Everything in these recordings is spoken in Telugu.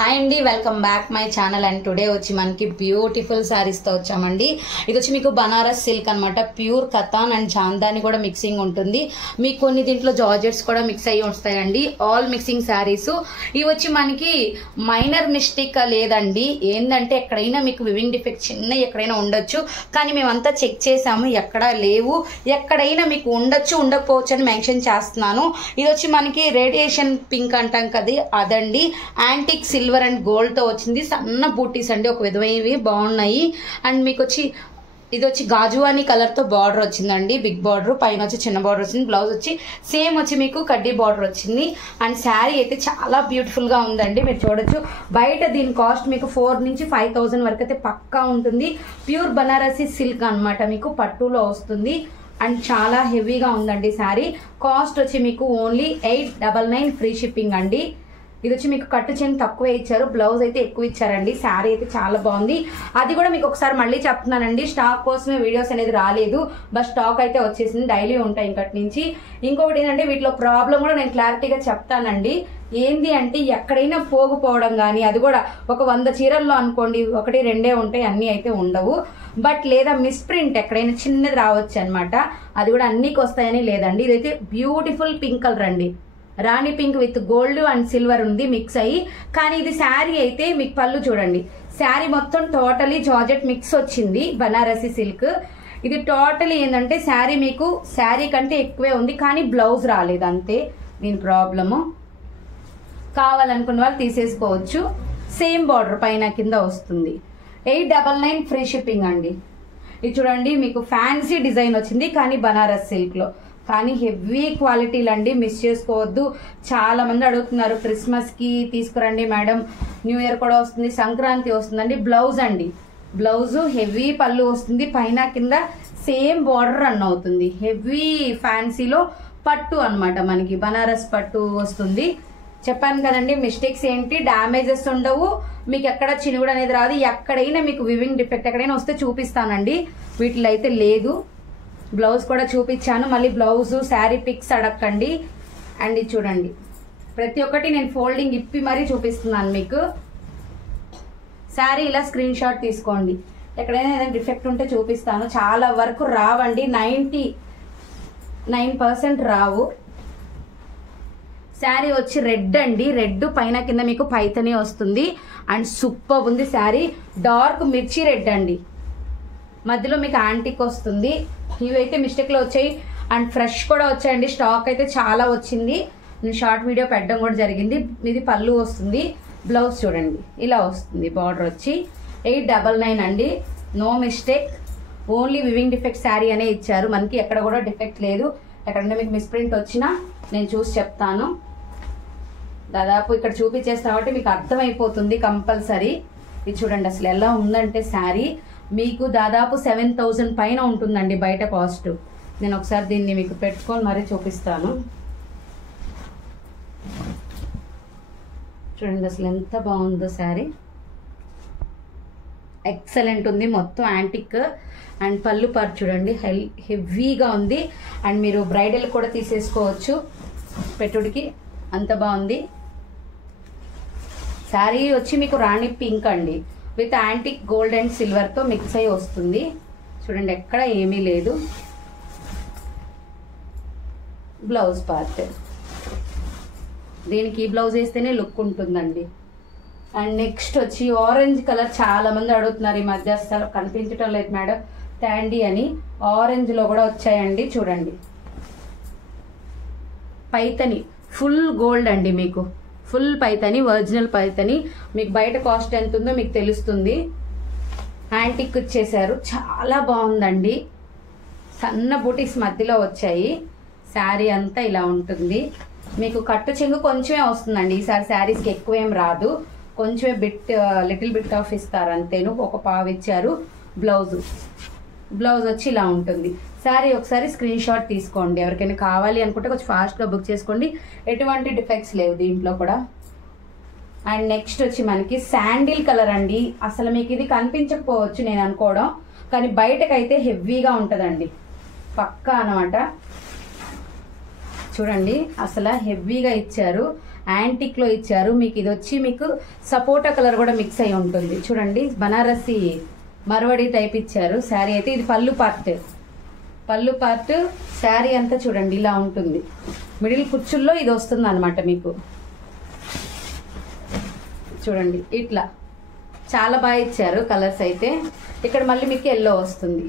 హాయ్ అండి, welcome back my channel. And today వచ్చి మనకి బ్యూటిఫుల్ శారీస్ తో వచ్చామండి. ఇది వచ్చి మీకు బనారస్ సిల్క్ అనమాట. ప్యూర్ కథాన్ అండ్ జాందాని కూడా మిక్సింగ్ ఉంటుంది. మీకు కొన్ని దీంట్లో జార్జెట్స్ కూడా మిక్స్ అయ్యి వస్తాయండి. All mixing saris. ఇవి వచ్చి మనకి మైనర్ మిస్టేక్ లేదండి. ఏంటంటే ఎక్కడైనా మీకు వివింగ్ డిఫెక్ట్ చిన్న ఎక్కడైనా ఉండొచ్చు, కానీ మేమంతా చెక్ చేసాము, ఎక్కడా లేవు. ఎక్కడైనా మీకు ఉండొచ్చు, ఉండకపోవచ్చు అని మెన్షన్ చేస్తున్నాను. ఇది వచ్చి మనకి రేడియేషన్ పింక్ అంటాం కదా, అదండి. యాంటిక్ సిల్వర్ అండ్ గోల్డ్ తో వచ్చింది. సన్న బూటీస్ అండి, ఒక విధమైనవి బాగున్నాయి. అండ్ మీకు వచ్చి ఇది వచ్చి గాజువాని కలర్ తో బార్డర్ వచ్చిందండి, బిగ్ బార్డర్. పైన వచ్చి చిన్న బార్డర్ వచ్చింది. బ్లౌజ్ వచ్చి సేమ్ వచ్చి మీకు కడ్డీ బార్డర్ వచ్చింది. అండ్ శారీ అయితే చాలా బ్యూటిఫుల్ గా ఉందండి, మీరు చూడొచ్చు. బయట దీని కాస్ట్ మీకు 4,000 నుంచి 5,000 వరకు అయితే పక్కా ఉంటుంది. ప్యూర్ బనారసి సిల్క్ అనమాట, మీకు పట్టులో వస్తుంది. అండ్ చాలా హెవీగా ఉందండి శారీ. కాస్ట్ వచ్చి మీకు ఓన్లీ 899 ఫ్రీ షిప్పింగ్ అండి. ఇది వచ్చి మీకు కట్టు చెంగు తక్కువ ఇచ్చారు, బ్లౌజ్ అయితే ఎక్కువ ఇచ్చారండి. శారీ అయితే చాలా బాగుంది. అది కూడా మీకు ఒకసారి మళ్ళీ చెప్తున్నానండి, స్టాక్ కోసమే వీడియోస్ అనేది రాలేదు, బట్ స్టాక్ అయితే వచ్చేసింది. డైలీ ఉంటాయి ఇంకటి నుంచి. ఇంకొకటి ఏంటంటే వీటిలో ప్రాబ్లం కూడా నేను క్లారిటీగా చెప్తానండి. ఏంది అంటే ఎక్కడైనా పోగుపోవడం కానీ, అది కూడా ఒక 100 చీరల్లో అనుకోండి 1-2 ఉంటాయి, అన్నీ అయితే ఉండవు. బట్ లేదా మిస్ప్రింట్ ఎక్కడైనా చిన్నది రావచ్చు అనమాట. అది కూడా అన్నికి వస్తాయని లేదండి. ఇదైతే బ్యూటిఫుల్ పింక్ కలర్ అండి, rani pink with gold and silver ఉంది మిక్స్ అయ్యి. కానీ ఇది శారీ అయితే మీకు పళ్ళు చూడండి, శారీ మొత్తం టోటలీ జార్జెట్ మిక్స్ వచ్చింది, బనారసి సిల్క్. ఇది టోటలీ ఏంటంటే శారీ మీకు శారీ కంటే ఎక్కువే ఉంది, కానీ బ్లౌజ్ రాలేదు, అంతే దీని ప్రాబ్లము. కావాలనుకున్న వాళ్ళు తీసేసుకోవచ్చు. సేమ్ బార్డర్ పైన కింద వస్తుంది. 899 ఫ్రీ షిప్పింగ్ అండి. ఇది చూడండి, మీకు ఫ్యాన్సీ డిజైన్ వచ్చింది, కానీ బనారస్ సిల్క్ లో, కానీ హెవీ క్వాలిటీలు అండి, మిస్ చేసుకోవద్దు. చాలా మంది అడుగుతున్నారు క్రిస్మస్ కి తీసుకురండి మేడం, న్యూ ఇయర్ కూడా వస్తుంది, సంక్రాంతి వస్తుందండి. బ్లౌజ్ అండి, బ్లౌజ్ హెవీ పళ్ళు వస్తుంది, పైన కింద సేమ్ బార్డర్ రన్ అవుతుంది. హెవీ ఫ్యాన్సీలో పట్టు అనమాట, మనకి బనారస్ పట్టు వస్తుంది. చెప్పాను కదండి, మిస్టేక్స్ ఏంటి, డ్యామేజెస్ ఉండవు, మీకు ఎక్కడ చినుగుడు అనేది రాదు. ఎక్కడైనా మీకు వివింగ్ డిఫెక్ట్ ఎక్కడైనా వస్తే చూపిస్తానండి, వీటిలో అయితే లేదు. బ్లౌజ్ కూడా చూపించాను, మళ్ళీ బ్లౌజ్ శారీ పిక్స్ అడగండి. అండ్ ఇది చూడండి, ప్రతి ఒక్కటి నేను ఫోల్డింగ్ ఇప్పి మరీ చూపిస్తున్నాను మీకు. శారీ ఇలా స్క్రీన్ షాట్ తీసుకోండి, ఎక్కడైనా ఏదైనా డిఫెక్ట్ ఉంటే చూపిస్తాను. చాలా వరకు రావండి, 99% రావు. శారీ వచ్చి రెడ్ అండి, రెడ్ పైన కింద మీకు పైతనే వస్తుంది. అండ్ సూపర్ ఉంది శారీ, డార్క్ మిర్చి రెడ్ అండి, మధ్యలో మీకు యాంటిక్ వస్తుంది. ఇవైతే మిస్టేక్లో వచ్చాయి అండ్ ఫ్రెష్ కూడా వచ్చాయండి. స్టాక్ అయితే చాలా వచ్చింది, నేను షార్ట్ వీడియో పెట్టడం కూడా జరిగింది. ఇది పళ్ళు వస్తుంది, బ్లౌజ్ చూడండి ఇలా వస్తుంది. బార్డర్ వచ్చి 899 అండి, no mistake. Only weaving defect sari అనే ఇచ్చారు, మనకి ఎక్కడ కూడా డిఫెక్ట్ లేదు. ఎక్కడైనా మీకు మిస్ప్రింట్ వచ్చినా నేను చూసి చెప్తాను. దాదాపు ఇక్కడ చూపించేస్తా కాబట్టి మీకు అర్థమైపోతుంది కంపల్సరీ. ఇది చూడండి అసలు ఎలా ఉందంటే శారీ మీకు దాదాపు 7,000 పైన ఉంటుందండి బయట కాస్ట్. నేను ఒకసారి దీన్ని మీకు పెట్టుకొని మరీ చూపిస్తాను. చూడండి అసలు ఎంత బాగుందో శారీ, ఎక్సలెంట్ ఉంది. మొత్తం యాంటిక్ అండ్ పళ్ళు పార్ట్ చూడండి హెవీగా ఉంది. అండ్ మీరు బ్రైడల్ కూడా తీసేసుకోవచ్చు పెట్టుడికి, అంత బాగుంది. శారీ వచ్చి మీకు రాణి పింక్ అండి, with antique gold and silver తో మిక్స్ అయి వస్తుంది. చూడండి ఎక్కడ ఏమీ లేదు. బ్లౌజ్ పార్ట్, దీనికి ఈ బ్లౌజ్ వేస్తేనే లుక్ ఉంటుందండి. అండ్ నెక్స్ట్ వచ్చి ఆరెంజ్ కలర్, చాలా మంది అడుగుతున్నారు ఈ మధ్య, అసలు కనిపించటం లేదు మేడం ట్యాండీ అని. ఆరెంజ్ లో కూడా వచ్చాయండి, చూడండి పైతని ఫుల్ గోల్డ్ అండి, మీకు ఫుల్ పైతని, ఒరిజినల్ పైతని. మీకు బయట కాస్ట్ ఎంత ఉందో మీకు తెలుస్తుంది. యాంటిక్ ఇచ్చేసారు, చాలా బాగుందండి. సన్న బూటీస్ మధ్యలో వచ్చాయి. శారీ అంతా ఇలా ఉంటుంది. మీకు కట్టు చెంగు కొంచెమే వస్తుందండి ఈసారి, శారీస్కి ఎక్కువేం రాదు, కొంచెమే లిటిల్ బిట్ ఆఫ్ ఇస్తారు అంతేను, ఒక పావు ఇచ్చారు. బ్లౌజ్ వచ్చి ఇలా ఉంటుంది. శారీ ఒకసారి స్క్రీన్ షాట్ తీసుకోండి, ఎవరికైనా కావాలి అనుకుంటే కొంచెం ఫాస్ట్గా బుక్ చేసుకోండి. ఎటువంటి డిఫెక్ట్స్ లేవు దీంట్లో కూడా. అండ్ నెక్స్ట్ వచ్చి మనకి శాండిల్ కలర్ అండి. అసలు మీకు ఇది కనిపించకపోవచ్చు నేను అనుకోవడం, కానీ బయటకైతే హెవీగా ఉంటుందండి పక్కా అనమాట. చూడండి అసలు హెవీగా ఇచ్చారు. యాంటిక్ లో ఇచ్చారు. మీకు ఇది వచ్చి మీకు సపోటా కలర్ కూడా మిక్స్ అయి ఉంటుంది. చూడండి బనారసి మరవడి టైప్ ఇచ్చారు శారీ అయితే. ఇది పళ్ళు పార్ట్ శారీ అంతా చూడండి ఇలా ఉంటుంది. మిడిల్ కుచ్చుల్లో ఇది వస్తుంది అనమాట. మీకు చూడండి ఇట్లా చాలా బాగా ఇచ్చారు కలర్స్ అయితే. ఇక్కడ మళ్ళీ మీకు ఎల్లో వస్తుంది.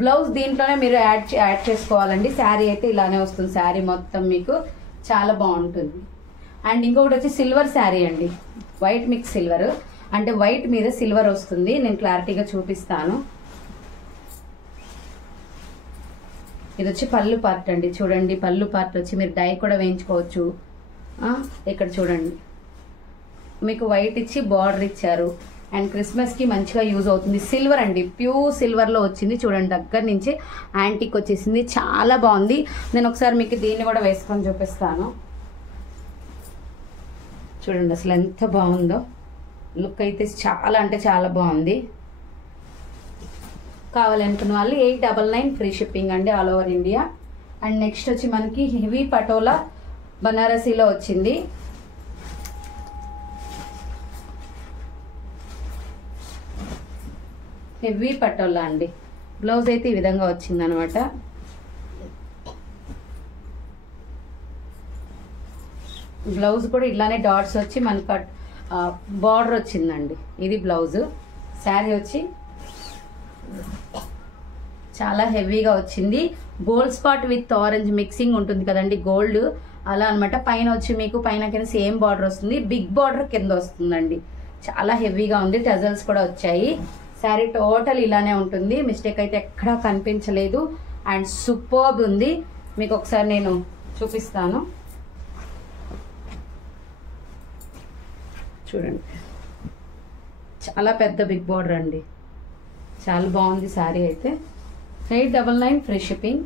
బ్లౌజ్ దీంట్లోనే మీరు యాడ్ చేసుకోవాలండి. శారీ అయితే ఇలానే వస్తుంది. శారీ మొత్తం మీకు చాలా బాగుంటుంది. అండ్ ఇంకొకటి వచ్చి సిల్వర్ శారీ అండి, వైట్ మిక్స్ సిల్వర్, అంటే వైట్ మీద సిల్వర్ వస్తుంది. నేను క్లారిటీగా చూపిస్తాను. ఇది వచ్చి పళ్ళు పార్ట్ అండి. చూడండి పళ్ళు పార్ట్ వచ్చి మీరు డై కూడా వేయించుకోవచ్చు. ఇక్కడ చూడండి మీకు వైట్ ఇచ్చి బార్డర్ ఇచ్చారు. అండ్ క్రిస్మస్ కి మంచిగా యూజ్ అవుతుంది. సిల్వర్ అండి, ప్యూర్ సిల్వర్ లో వచ్చింది. చూడండి దగ్గర నుంచి యాంటిక్ వచ్చేసింది, చాలా బాగుంది. నేను ఒకసారి మీకు దీన్ని కూడా వేసుకొని చూపిస్తాను. చూడండి అసలు ఎంత బాగుందో లుక్ అయితే. చాలా అంటే చాలా బాగుంది. కావాలనుకున్న వాళ్ళు 899 ఫ్రీ షిప్పింగ్ అండి all over India. And next వచ్చి మనకి హెవీ పటోలా బనారసీలో వచ్చింది. హెవీ పటోలా అండి. బ్లౌజ్ అయితే ఈ విధంగా వచ్చింది అనమాట. బ్లౌజ్ కూడా ఇట్లానే డాట్స్ వచ్చి మనకు బార్డర్ వచ్చిందండి. ఇది బ్లౌజ్. శారీ వచ్చి చాలా హెవీగా వచ్చింది. Gold spot with orange mixing ఉంటుంది కదండి, గోల్డ్ అలా అనమాట. పైన వచ్చి మీకు పైన కింద సేమ్ బార్డర్ వస్తుంది, బిగ్ బార్డర్ కింద వస్తుందండి. చాలా హెవీగా ఉంది. టజల్స్ కూడా వచ్చాయి. శారీ టోటల్ ఇలానే ఉంటుంది, మిస్టేక్ అయితే ఎక్కడా కనిపించలేదు. అండ్ సూపర్బ్ ఉంది. మీకు ఒకసారి నేను చూపిస్తాను. చూడండి చాలా పెద్ద బిగ్ బార్డర్ అండి, చాలా బాగుంది శారీ అయితే. 899 ఫ్రీ షిప్పింగ్.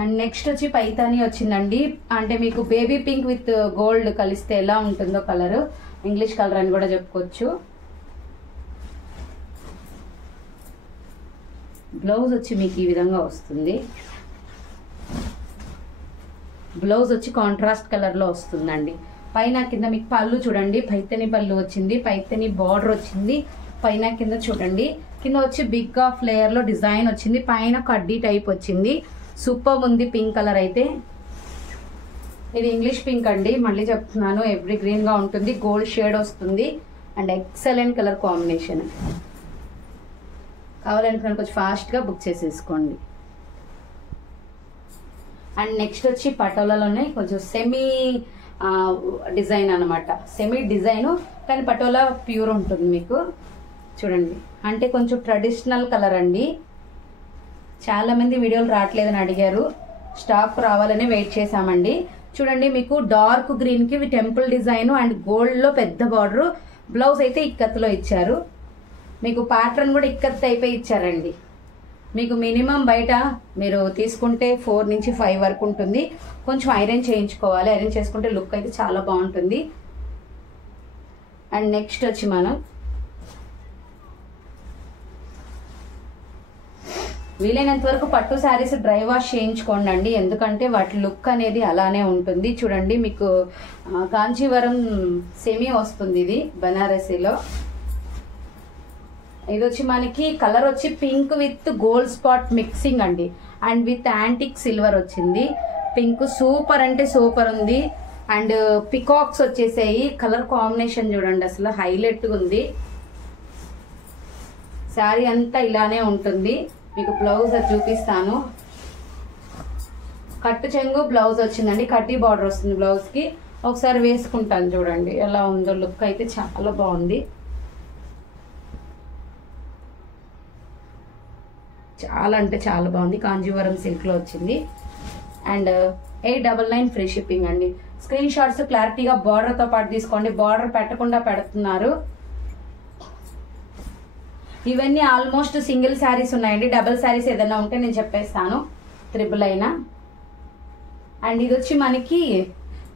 అండ్ నెక్స్ట్ వచ్చి పైతాని వచ్చిందండి. అంటే మీకు బేబీ పింక్ విత్ గోల్డ్ కలిస్తే ఎలా ఉంటుందో కలర్, ఇంగ్లీష్ కలర్ అని కూడా చెప్పుకోవచ్చు. బ్లౌజ్ వచ్చి మీకు ఈ విధంగా వస్తుంది. బ్లౌజ్ వచ్చి కాంట్రాస్ట్ కలర్ లో వస్తుందండి. పైన కింద మీకు పళ్ళు చూడండి, పైతని పళ్ళు వచ్చింది, పైతని బార్డర్ వచ్చింది. పైన కింద చూడండి, కింద వచ్చి బిగ్ ఆఫ్ లేయర్ లో డిజైన్ వచ్చింది, పైన కడ్డీ టైప్ వచ్చింది. సూపర్ ఉంది పింక్ కలర్ అయితే. ఇది ఇంగ్లీష్ పింక్ అండి, మళ్ళీ చెప్తున్నాను, ఎవ్రీ గ్రీన్ గా ఉంటుంది. గోల్డ్ షేడ్ వస్తుంది అండ్ ఎక్సలెంట్ కలర్ కాంబినేషన్. కావాలనుకున్న కొంచెం ఫాస్ట్ గా బుక్ చేసేసుకోండి. అండ్ నెక్స్ట్ వచ్చి పటోలాలోనే కొంచెం సెమీ డిజైన్ అనమాట. సెమీ డిజైన్ కానీ పటోలా ప్యూర్ ఉంటుంది మీకు. చూడండి అంటే కొంచెం ట్రెడిషనల్ కలర్ అండి. చాలా మంది వీడియోలు రావట్లేదని అడిగారు, స్టాక్ రావాలని వెయిట్ చేసామండి. చూడండి మీకు డార్క్ గ్రీన్ కి టెంపుల్ డిజైన్ అండ్ గోల్డ్ లో పెద్ద బార్డర్. బ్లౌజ్ అయితే ఇక్కత్లో ఇచ్చారు. మీకు ప్యాటర్న్ కూడా ఇక్కత్ అయిపోయి ఇచ్చారండి. మీకు మినిమం బయట మీరు తీసుకుంటే 4 నుంచి 5 వరకు ఉంటుంది. కొంచెం ఐరన్ చేయించుకోవాలి, ఐరన్ చేసుకుంటే లుక్ అయితే చాలా బాగుంటుంది. అండ్ నెక్స్ట్ వచ్చి మనం వీలైనంత వరకు పట్టు శారీస్ డ్రై వాష్ చేయించుకోండి, ఎందుకంటే వాటి లుక్ అనేది అలానే ఉంటుంది. చూడండి మీకు కాంచీవరం సెమీ వస్తుంది, ఇది బనారసీలో. ఇది వచ్చి మనకి కలర్ వచ్చి pink with gold spot mixing అండి, అండ్ విత్ యాంటిక్ సిల్వర్ వచ్చింది. పింక్ సూపర్ అంటే సూపర్ ఉంది. అండ్ పికాక్స్ వచ్చేసాయి. కలర్ కాంబినేషన్ చూడండి అసలు హైలైట్ గా ఉంది. శారీ అంతా ఇలానే ఉంటుంది. మీకు బ్లౌజ్ చూపిస్తాను. కట్టు చెంగు బ్లౌజ్ వచ్చిందండి, కడ్డీ బార్డర్ వస్తుంది బ్లౌజ్ కి. ఒకసారి వేసుకుంటాను చూడండి ఎలా ఉందో. లుక్ అయితే చాలా బాగుంది, చాలా అంటే చాలా బాగుంది. కాంజీవరం సిల్క్ లో వచ్చింది. అండ్ 899 ఫ్రీ షిప్పింగ్ అండి. స్క్రీన్ షాట్స్ క్లారిటీగా బార్డర్ తో పాటు తీసుకోండి, బార్డర్ పెట్టకుండా పెడుతున్నారు. ఇవన్నీ ఆల్మోస్ట్ సింగిల్ శారీస్ ఉన్నాయండి. డబుల్ శారీస్ ఏదైనా ఉంటే నేను చెప్పేస్తాను, 3 అయినా. అండ్ ఇది వచ్చి మనకి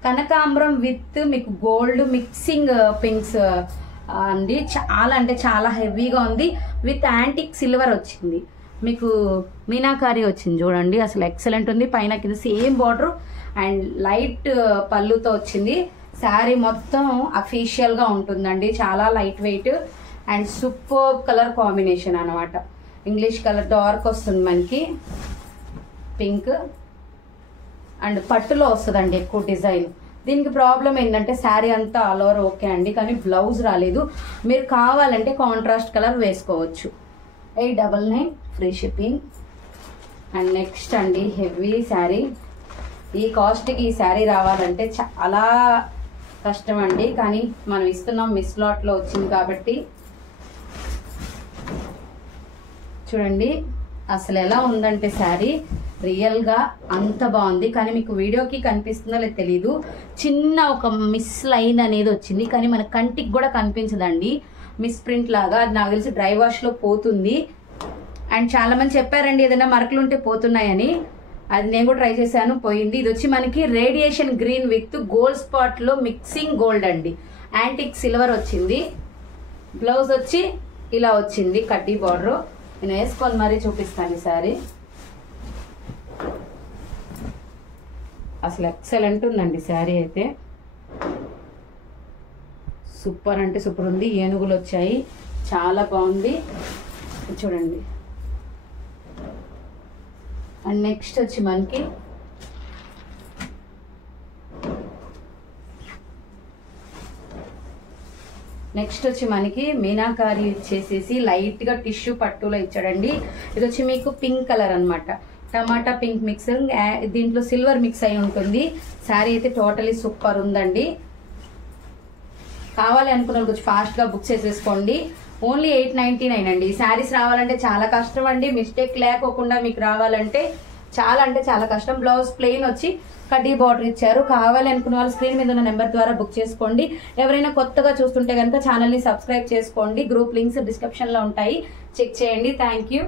కనకాంబరం విత్ మీకు గోల్డ్ మిక్సింగ్ పింక్స్ అండి. చాలా అంటే చాలా హెవీగా ఉంది. విత్ యాంటిక్ సిల్వర్ వచ్చింది. మీకు మీనాకారి వచ్చింది చూడండి, అసలు ఎక్సలెంట్ ఉంది. పైన కింద సేమ్ బార్డర్ అండ్ లైట్ పళ్ళుతో వచ్చింది. శారీ మొత్తం అఫీషియల్ గా ఉంటుందండి, చాలా light weight and super colour combination అన్నమాట. ఇంగ్లీష్ కలర్ డార్క్ వస్తుంది మనకి, పింక్ అండ్ పట్టులో వస్తుందండి ఎక్కువ డిజైన్. దీనికి ప్రాబ్లం ఏంటంటే శారీ అంతా ఆల్ ఓవర్ ఓకే అండి, కానీ బ్లౌజ్ రాలేదు. మీరు కావాలంటే కాంట్రాస్ట్ కలర్ వేసుకోవచ్చు. 899 ఫ్రీ షిప్పింగ్. అండ్ నెక్స్ట్ అండి హెవీ శారీ. ఈ కాస్ట్కి ఈ శారీ రావాలంటే చాలా కష్టం అండి, కానీ మనం ఇస్తున్నాం మిస్ లాట్లో వచ్చింది కాబట్టి. చూడండి అసలు ఎలా ఉందంటే శారీ రియల్గా అంత బాగుంది, కానీ మీకు వీడియోకి కనిపిస్తుందో లేదు తెలీదు. చిన్న ఒక మిస్ లైన్ అనేది వచ్చింది, కానీ మన కంటికి కూడా కనిపించదండి, మిస్ ప్రింట్ లాగా. అది నాకు తెలిసి డ్రై వాష్లో పోతుంది. అండ్ చాలా మంది చెప్పారండి ఏదైనా మరకలు ఉంటే పోతున్నాయని, అది నేను కూడా ట్రై చేశాను, పోయింది. ఇది వచ్చి మనకి రేడియేషన్ గ్రీన్ విత్ గోల్డ్ స్పాట్లో మిక్సింగ్ గోల్డ్ అండి, యాంటిక్ సిల్వర్ వచ్చింది. బ్లౌజ్ వచ్చి ఇలా వచ్చింది కడ్డీ బార్డర్. నేను వేసుకొని మరీ చూపిస్తాను ఈ సారీ. అసలు ఎక్సలెంట్ ఉందండి శారీ అయితే, సూపర్ అంటే సూపర్ ఉంది. ఏనుగులు వచ్చాయి, చాలా బాగుంది చూడండి. అండ్ నెక్స్ట్ వచ్చి మనకి మీనాకారి ఇచ్చేసేసి లైట్ గా టిష్యూ పట్టులో ఇచ్చాడండి. ఇది వచ్చి మీకు పింక్ కలర్ అన్నమాట, టమాటా పింక్ మిక్స్, దీంట్లో సిల్వర్ మిక్స్ అయి ఉంటుంది. శారీ అయితే టోటలీ సూపర్ ఉందండి. కావాలి అనుకున్న కొంచెం ఫాస్ట్ గా బుక్ చేసేసుకోండి. ఓన్లీ 899 అండి. ఈ శారీస్ రావాలంటే చాలా కష్టం అండి, మిస్టేక్ లేకోకుండా మీకు రావాలంటే చాలా అంటే చాలా కష్టం. బ్లౌజ్ ప్లెయిన్ వచ్చి కడ్డీ బార్డర్ ఇచ్చారు. కావాలి అనుకున్న వాళ్ళు స్క్రీన్ మీద ఉన్న నెంబర్ ద్వారా బుక్ చేసుకోండి. ఎవరైనా కొత్తగా చూస్తుంటే కనుక ఛానల్ని సబ్స్క్రైబ్ చేసుకోండి. గ్రూప్ లింక్స్ డిస్క్రిప్షన్ లో ఉంటాయి, చెక్ చేయండి. Thank you.